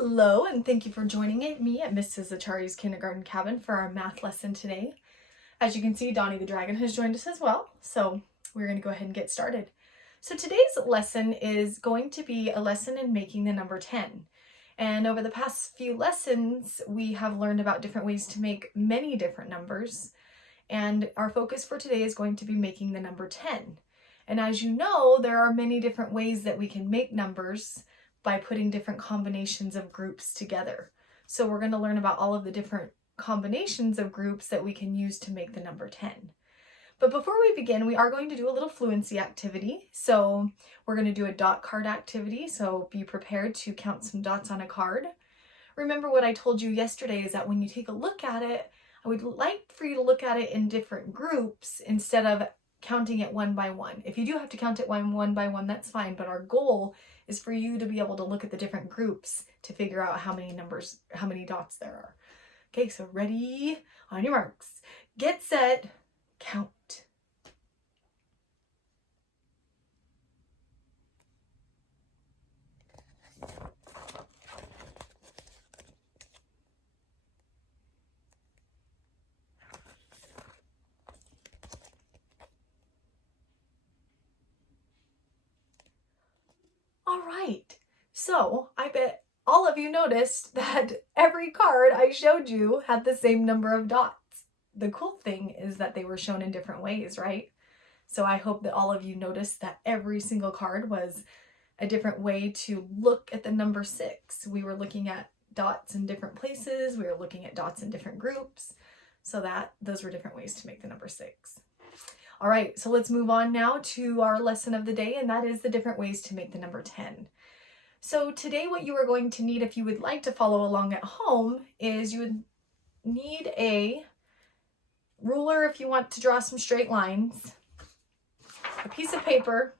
Hello, and thank you for joining me at Mrs. Achari's kindergarten cabin for our math lesson today. As you can see, Donnie the Dragon has joined us as well, so we're going to go ahead and get started. So today's lesson is going to be a lesson in making the number 10. And over the past few lessons, we have learned about different ways to make many different numbers. And our focus for today is going to be making the number 10. And as you know, there are many different ways that we can make numbers by putting different combinations of groups together. So we're going to learn about all of the different combinations of groups that we can use to make the number 10. But before we begin, we are going to do a little fluency activity. So we're going to do a dot card activity. So be prepared to count some dots on a card. Remember what I told you yesterday is that when you take a look at it, I would like for you to look at it in different groups instead of counting it one by one. If you do have to count it one by one, that's fine. But our goal is for you to be able to look at the different groups to figure out how many dots there are. Okay, so ready, on your marks, get set, count. All right, so I bet all of you noticed that every card I showed you had the same number of dots. The cool thing is that they were shown in different ways, right? So I hope that all of you noticed that every single card was a different way to look at the number 6. We were looking at dots in different places. We were looking at dots in different groups. So those were different ways to make the number 6. All right, so let's move on now to our lesson of the day, and that is the different ways to make the number 10. So today what you are going to need if you would like to follow along at home is you would need a ruler if you want to draw some straight lines, a piece of paper,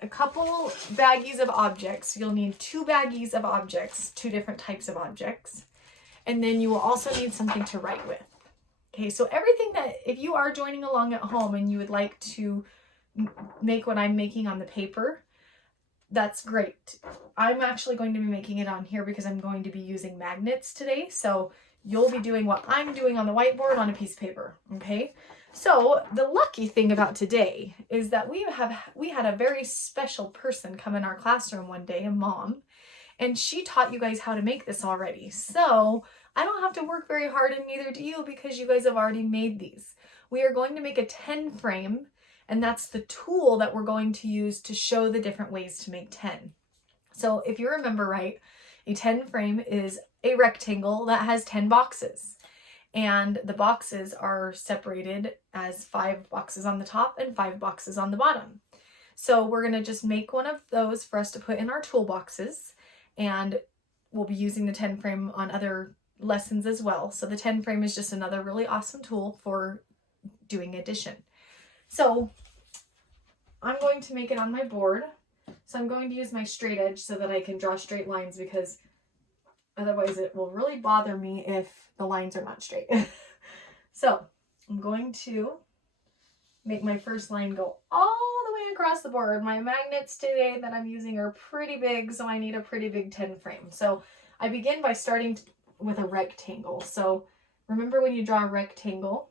a couple baggies of objects. You'll need 2 baggies of objects, 2 different types of objects, and then you will also need something to write with. Okay, so everything that, if you are joining along at home and you would like to make what I'm making on the paper, that's great. I'm actually going to be making it on here because I'm going to be using magnets today. So you'll be doing what I'm doing on the whiteboard on a piece of paper, okay? So the lucky thing about today is that we had a very special person come in our classroom one day, a mom, and she taught you guys how to make this already. So I don't have to work very hard, and neither do you, because you guys have already made these. We are going to make a 10 frame, and that's the tool that we're going to use to show the different ways to make 10. So if you remember right, a 10 frame is a rectangle that has 10 boxes. And the boxes are separated as 5 boxes on the top and 5 boxes on the bottom. So we're going to just make one of those for us to put in our toolboxes, and we'll be using the 10 frame on other lessons as well. So the 10 frame is just another really awesome tool for doing addition. So I'm going to make it on my board. So I'm going to use my straight edge so that I can draw straight lines, because otherwise it will really bother me if the lines are not straight. So I'm going to make my first line go all the way across the board. My magnets today that I'm using are pretty big, so I need a pretty big 10 frame. So I begin by starting with a rectangle. So remember, when you draw a rectangle,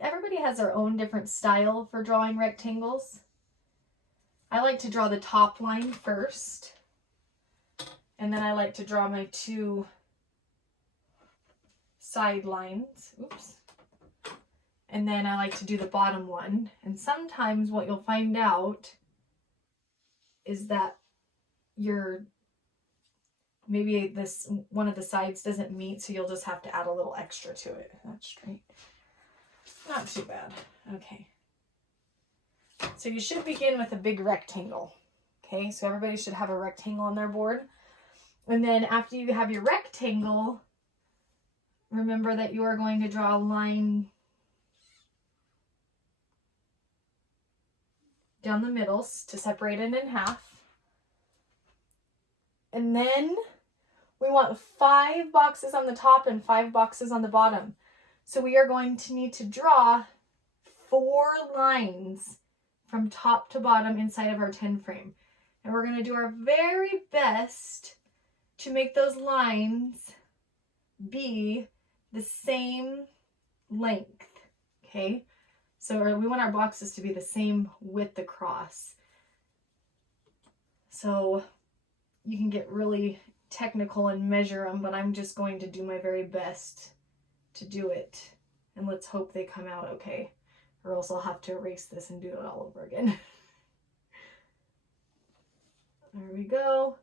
everybody has their own different style for drawing rectangles. I like to draw the top line first, and then I like to draw my 2 side lines. Oops. And then I like to do the bottom one. And sometimes what you'll find out is that maybe this one of the sides doesn't meet, so you'll just have to add a little extra to it. That's straight. Not too bad. Okay. So you should begin with a big rectangle. Okay, so everybody should have a rectangle on their board. And then after you have your rectangle, remember that you are going to draw a line down the middle to separate it in half. And then we want 5 boxes on the top and 5 boxes on the bottom. So we are going to need to draw 4 lines from top to bottom inside of our 10 frame. And we're going to do our very best to make those lines be the same length, okay? So we want our boxes to be the same width across. So you can get really technical and measure them, but I'm just going to do my very best to do it. And let's hope they come out okay, or else I'll have to erase this and do it all over again. There we go.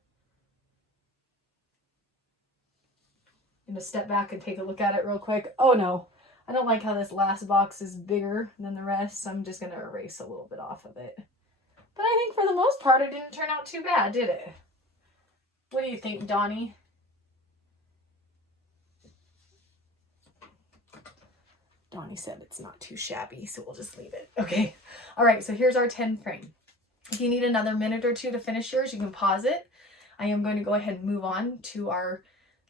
I'm gonna step back and take a look at it real quick. Oh no, I don't like how this last box is bigger than the rest, so I'm just gonna erase a little bit off of it. But I think for the most part, it didn't turn out too bad, did it? What do you think, Donnie? Donnie said it's not too shabby, so we'll just leave it. Okay. All right, so here's our 10 frame. If you need another minute or two to finish yours, you can pause it. I am going to go ahead and move on to our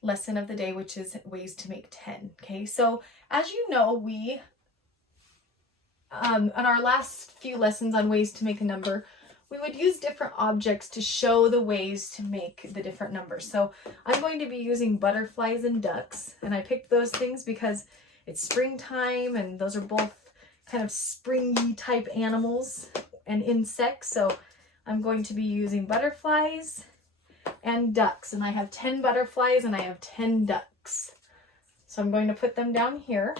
lesson of the day, which is ways to make 10. Okay, so as you know, we, on our last few lessons on ways to make a number, we would use different objects to show the ways to make the different numbers. So I'm going to be using butterflies and ducks, and I picked those things because it's springtime and those are both kind of springy type animals and insects. So I'm going to be using butterflies and ducks, and I have 10 butterflies and I have 10 ducks. So I'm going to put them down here,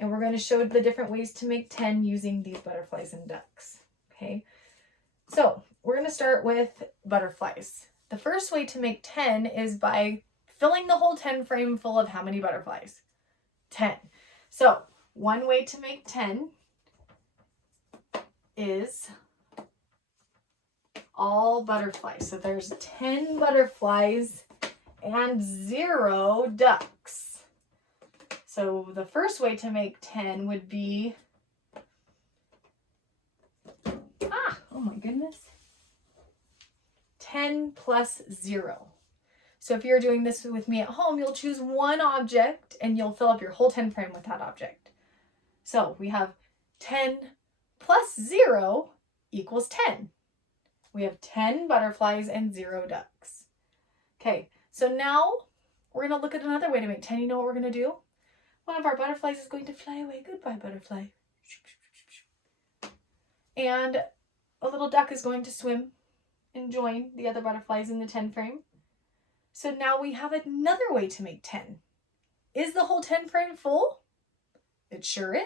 and we're going to show the different ways to make 10 using these butterflies and ducks. Okay, so we're going to start with butterflies. The first way to make 10 is by filling the whole 10 frame full of how many butterflies? 10. So one way to make 10 is all butterflies. So there's 10 butterflies and 0 ducks. So the first way to make 10 would be, oh my goodness, 10 plus 0. So if you're doing this with me at home, you'll choose one object and you'll fill up your whole 10 frame with that object. So we have 10 plus 0 equals 10. We have 10 butterflies and 0 ducks. Okay, so now we're going to look at another way to make 10. You know what we're going to do? One of our butterflies is going to fly away. Goodbye, butterfly. And a little duck is going to swim and join the other butterflies in the 10 frame. So now we have another way to make 10. Is the whole 10 frame full? It sure is.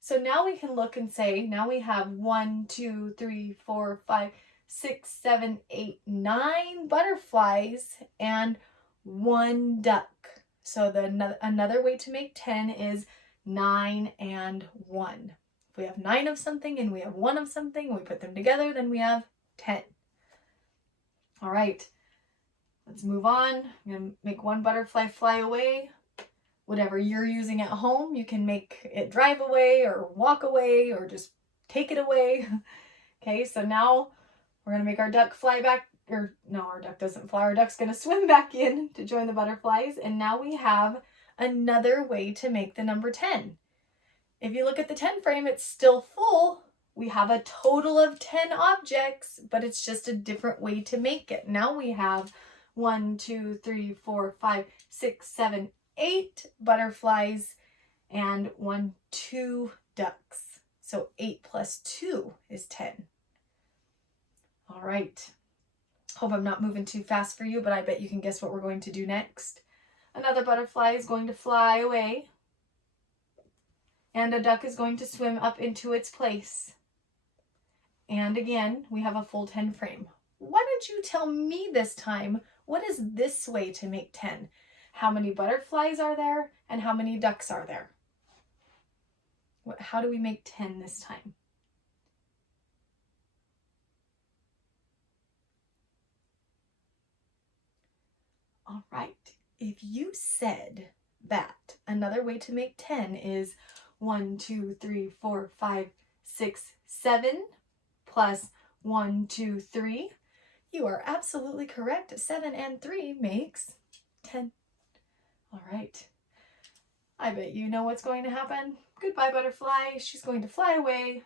So now we can look and say, now we have 1, 2, 3, 4, 5, 6, 7, 8, 9 butterflies and 1 duck. So another way to make 10 is 9 and 1. If we have 9 of something and we have 1 of something, we put them together, then we have 10. All right, let's move on. I'm going to make 1 butterfly fly away. Whatever you're using at home, you can make it drive away or walk away or just take it away. Okay, so now we're going to make our duck fly back, or no, our duck doesn't fly. Our duck's going to swim back in to join the butterflies. And now we have another way to make the number 10. If you look at the 10 frame, it's still full. We have a total of 10 objects, but it's just a different way to make it. Now we have 1, 2, 3, 4, 5, 6, 7, 8 butterflies and 1, 2 ducks. So 8 plus 2 is 10. All right. Hope I'm not moving too fast for you, but I bet you can guess what we're going to do next. Another butterfly is going to fly away, and a duck is going to swim up into its place. And again, we have a full 10 frame. Why don't you tell me this time, what is this way to make 10? How many butterflies are there and how many ducks are there? How do we make 10 this time? All right, if you said that another way to make 10 is 1, 2, 3, 4, 5, 6, 7 plus 1, 2, 3, you are absolutely correct. 7 and 3 makes 10. All right. I bet you know what's going to happen. Goodbye, butterfly. She's going to fly away.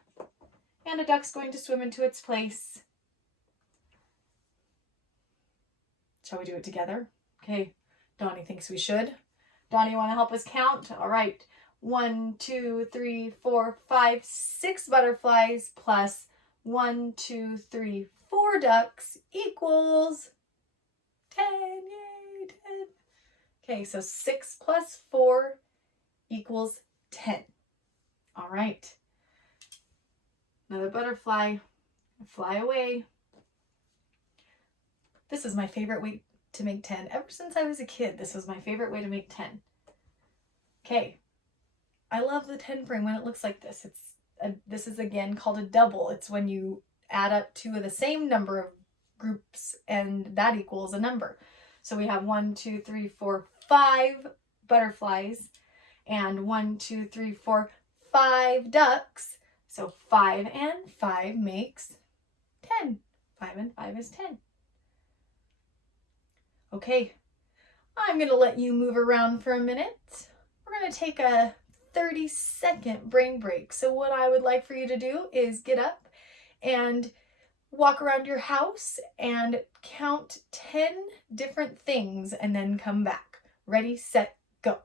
And a duck's going to swim into its place. Shall we do it together? Okay, Donnie thinks we should. Donnie, you want to help us count? All right. 1, 2, 3, 4, 5, 6 butterflies plus 1, 2, 3, 4 ducks equals 10. Yay, 10. Okay, so 6 plus 4 equals 10. All right. Another butterfly. Fly away. This is my favorite way to make 10. Ever since I was a kid, this was my favorite way to make 10. Okay. I love the 10 frame when it looks like this. This is again called a double. It's when you add up two of the same number of groups and that equals a number. So we have 1, 2, 3, 4, 5 butterflies and 1, 2, 3, 4, 5 ducks. So 5 and 5 makes 10. 5 and 5 is 10. Okay, I'm going to let you move around for a minute. We're going to take a 30-second brain break. So what I would like for you to do is get up and walk around your house and count 10 different things and then come back. Ready, set, go.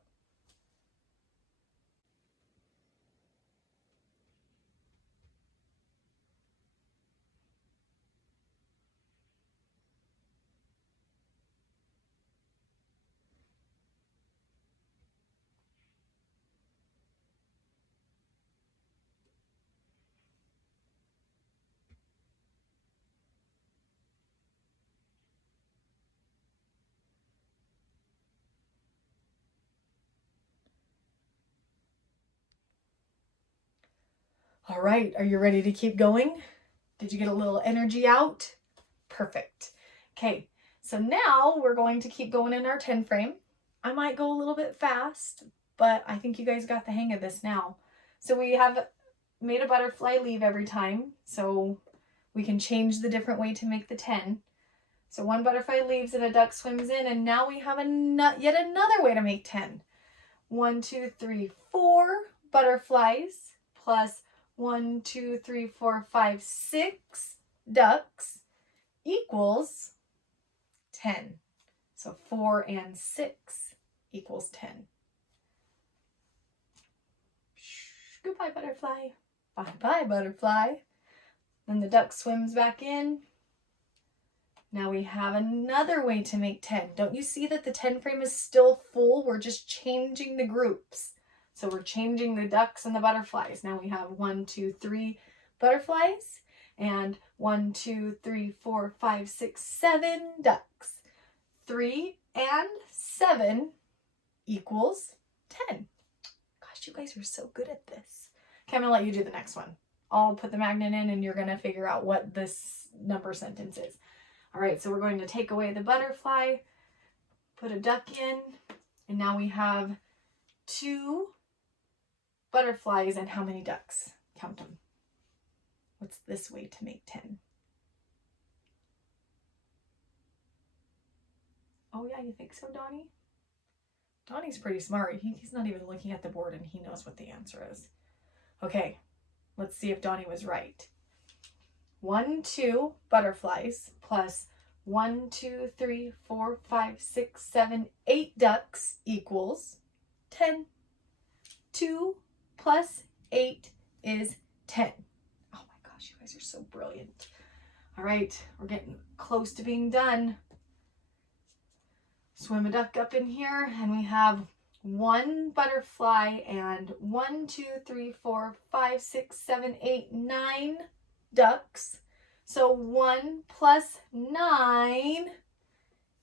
All right, are you ready to keep going? Did you get a little energy out? Perfect. Okay, so now we're going to keep going in our 10 frame. I might go a little bit fast, but I think you guys got the hang of this now. So we have made a butterfly leave every time, so we can change the different way to make the 10. So one butterfly leaves and a duck swims in, and now we have yet another way to make 10. 1, 2, 3, 4 butterflies plus 1, 2, 3, 4, 5, 6 ducks equals 10. So 4 and 6 equals 10. Goodbye, butterfly. Bye-bye, butterfly. Then the duck swims back in. Now we have another way to make 10. Don't you see that the 10 frame is still full? We're just changing the groups. So we're changing the ducks and the butterflies. Now we have 1, 2, 3 butterflies and 1, 2, 3, 4, 5, 6, 7 ducks. 3 and 7 equals 10. Gosh, you guys are so good at this. Okay, I'm gonna let you do the next one. I'll put the magnet in and you're gonna figure out what this number sentence is. All right, so we're going to take away the butterfly, put a duck in, and now we have 2 butterflies and how many ducks? Count them. What's this way to make 10? Oh yeah, you think so, Donnie? Donnie's pretty smart. He's not even looking at the board and he knows what the answer is. Okay, let's see if Donnie was right. 1, 2 butterflies plus 1, 2, 3, 4, 5, 6, 7, 8 ducks equals 10. 2 plus 8 is 10. Oh my gosh, you guys are so brilliant. All right, we're getting close to being done. Swim a duck up in here and we have 1 butterfly and 1, 2, 3, 4, 5, 6, 7, 8, 9 ducks. So 1 plus 9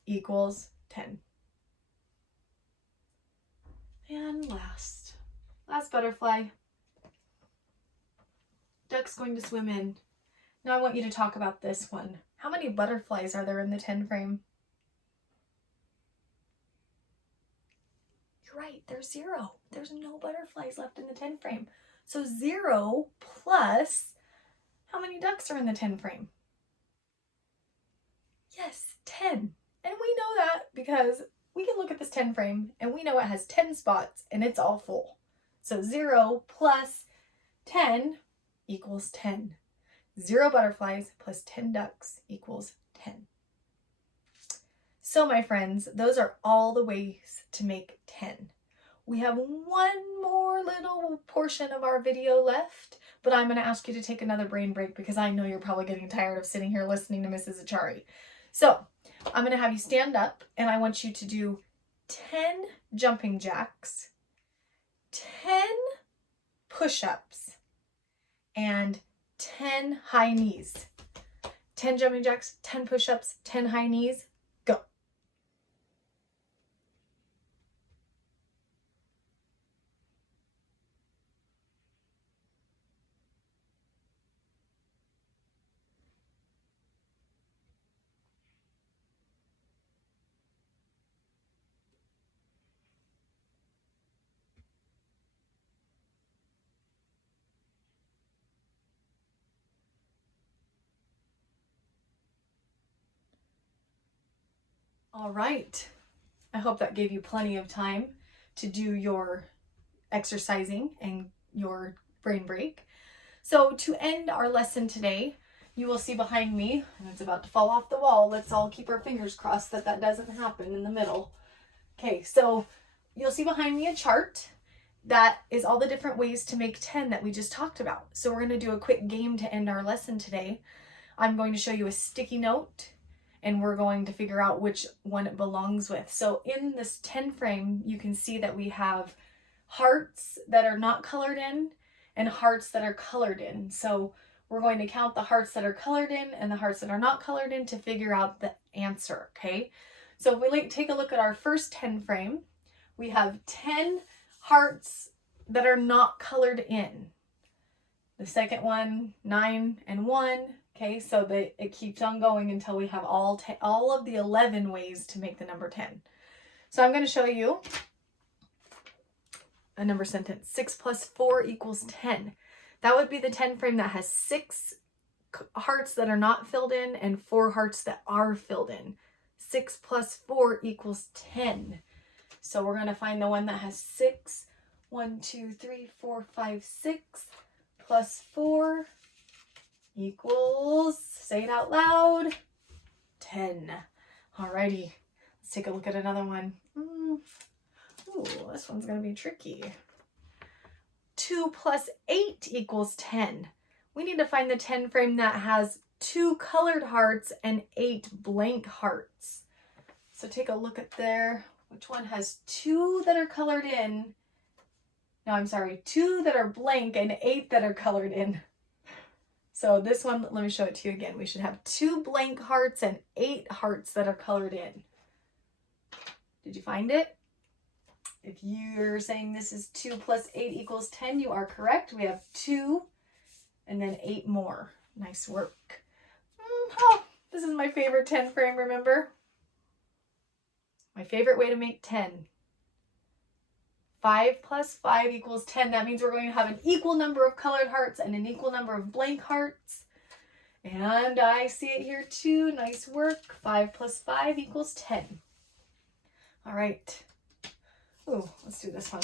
equals 10. And last butterfly. Duck's going to swim in. Now I want you to talk about this one. How many butterflies are there in the 10 frame? You're right, there's 0. There's no butterflies left in the 10 frame. So 0 plus, how many ducks are in the 10 frame? Yes, 10. And we know that because we can look at this 10 frame and we know it has 10 spots and it's all full. So 0 plus 10 equals 10. 0 butterflies plus 10 ducks equals 10. So my friends, those are all the ways to make 10. We have one more little portion of our video left, but I'm going to ask you to take another brain break because I know you're probably getting tired of sitting here listening to Mrs. Achari. So I'm going to have you stand up and I want you to do 10 jumping jacks, 10 push-ups, and 10 high knees. 10 jumping jacks, 10 push-ups, 10 high knees. Go. All right. I hope that gave you plenty of time to do your exercising and your brain break. So to end our lesson today, you will see behind me, and it's about to fall off the wall. Let's all keep our fingers crossed that that doesn't happen in the middle. Okay, so you'll see behind me a chart that is all the different ways to make 10 that we just talked about. So we're going to do a quick game to end our lesson today. I'm going to show you a sticky note and we're going to figure out which one it belongs with. So in this 10 frame, you can see that we have hearts that are not colored in and hearts that are colored in. So we're going to count the hearts that are colored in and the hearts that are not colored in to figure out the answer, okay? So if we take a look at our first 10 frame, we have 10 hearts that are not colored in. The second one, 9 and 1. Okay, so it keeps on going until we have all of the 11 ways to make the number 10. So I'm going to show you a number sentence. 6 plus 4 equals 10. That would be the 10 frame that has 6 hearts that are not filled in and 4 hearts that are filled in. 6 plus 4 equals 10. So we're going to find the one that has 6. 1, 2, 3, 4, 5, 6 plus 4 equals, say it out loud, 10. Alrighty, let's take a look at another one. Ooh, this one's going to be tricky. 2 plus 8 equals 10. We need to find the 10 frame that has 2 colored hearts and 8 blank hearts. So take a look at there. Which one has 2 that are colored in? No, I'm sorry, 2 that are blank and 8 that are colored in. So this one, let me show it to you again. We should have 2 blank hearts and 8 hearts that are colored in. Did you find it? If you're saying this is 2 plus 8 equals 10, you are correct. We have 2 and then 8 more. Nice work. Oh, this is my favorite 10 frame, remember? My favorite way to make 10. 5 plus 5 equals 10. That means we're going to have an equal number of colored hearts and an equal number of blank hearts. And I see it here too. Nice work. 5 plus 5 equals 10. All right. Ooh, let's do this one.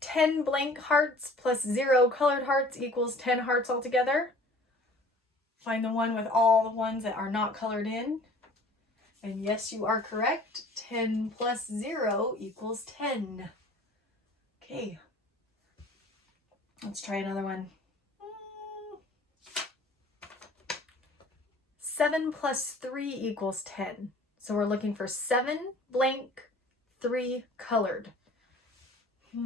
10 blank hearts plus 0 colored hearts equals 10 hearts altogether. Find the one with all the ones that are not colored in. And yes, you are correct. 10 plus 0 equals 10. Okay. Let's try another one. 7 plus 3 equals 10. So we're looking for 7 blank, 3 colored. I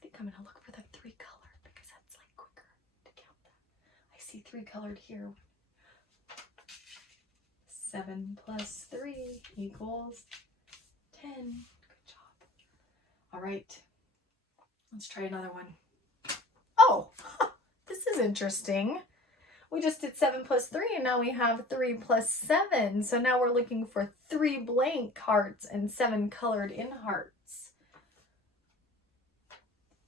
think I'm going to look for the 3 colored because that's like quicker to count that. I see 3 colored here. 7 plus 3 equals 10. Good job. All right. Let's try another one. Oh, this is interesting. We just did 7 plus 3 and now we have 3 plus 7. So now we're looking for 3 blank hearts and 7 colored in hearts.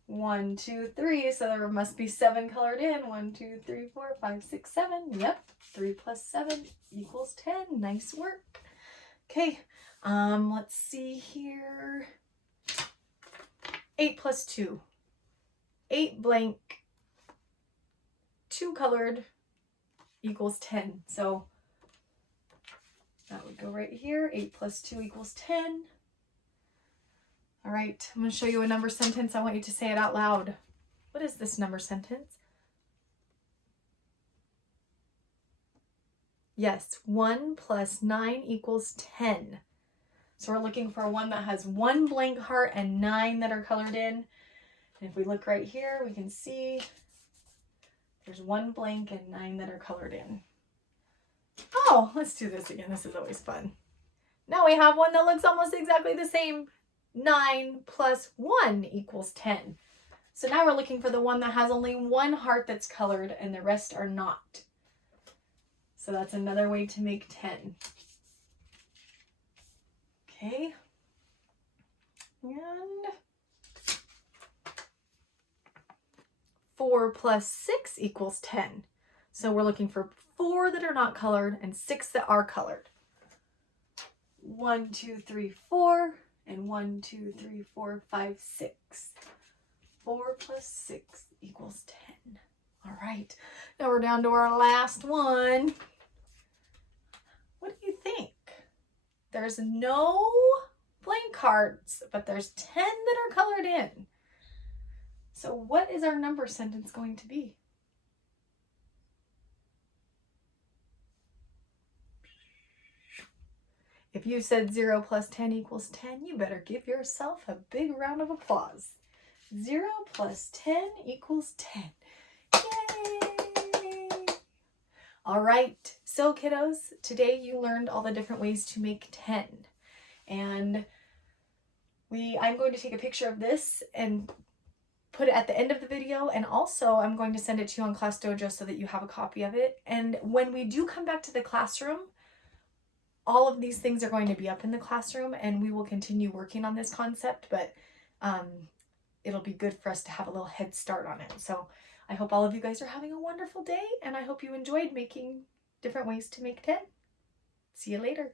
1, 2, 3. So there must be 7 colored in. 1, 2, 3, 4, 5, 6, 7. Yep. 3 plus 7 equals 10. Nice work. Okay. Let's see here. 8 plus 2. 8 blank. 2 colored equals 10. So that would go right here. 8 plus 2 equals 10. All right, I'm going to show you a number sentence. I want you to say it out loud. What is this number sentence? Yes, 1 plus 9 equals 10. So we're looking for one that has 1 blank heart and 9 that are colored in. And if we look right here, we can see there's 1 blank and 9 that are colored in. Oh, let's do this again. This is always fun. Now we have one that looks almost exactly the same. 9 plus 1 equals 10. So now we're looking for the one that has only 1 heart that's colored and the rest are not. So that's another way to make 10. Okay. And 4 plus 6 equals 10. So we're looking for 4 that are not colored and 6 that are colored. 1, 2, 3, 4. And 1, 2, 3, 4, 5, 6. 4 plus 6 equals 10. All right, now we're down to our last one. What do you think? There's no blank hearts, but there's 10 that are colored in. So what is our number sentence going to be? If you said 0 plus 10 equals 10, you better give yourself a big round of applause. 0 plus 10 equals 10. Yay! All right, so kiddos, today you learned all the different ways to make 10. And I'm going to take a picture of this and put it at the end of the video, and also I'm going to send it to you on Class Dojo so that you have a copy of it. And when we do come back to the classroom, all of these things are going to be up in the classroom and we will continue working on this concept, but it'll be good for us to have a little head start on it. So I hope all of you guys are having a wonderful day and I hope you enjoyed making different ways to make 10. See you later.